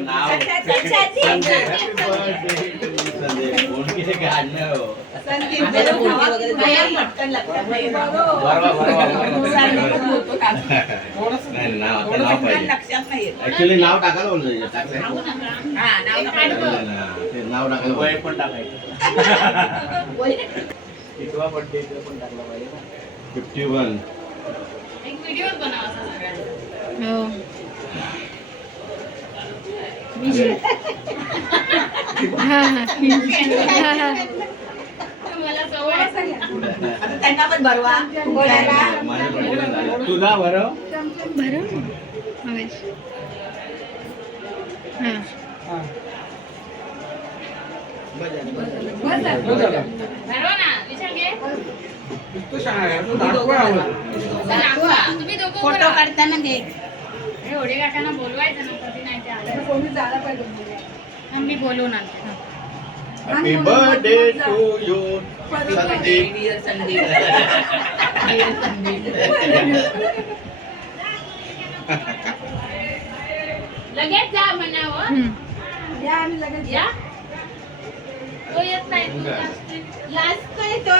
नाव phone किती काढणं हो. नाही नाव पाहिजे ऍक्च्युली नाव टाकायला बोलतो नाव टाकायला वय पण टाकायचं 51 एक व्हिडिओ बनवायचा सगळ्यांना हो मला सवय आहे. त्यांना पण भरवा तुझा बरं बरं हवेश हां ठरवा ना विचार घे दाखवा. तुम्ही दोघं फोटो करा. काढताना दे हे ओढे काकांना बोलवायचं ना कधी नाही ते आले मी बोलवून आणते happy birthday to you Sandeep लगेच जा म्हणावं या तो येत नाही लास्ट तो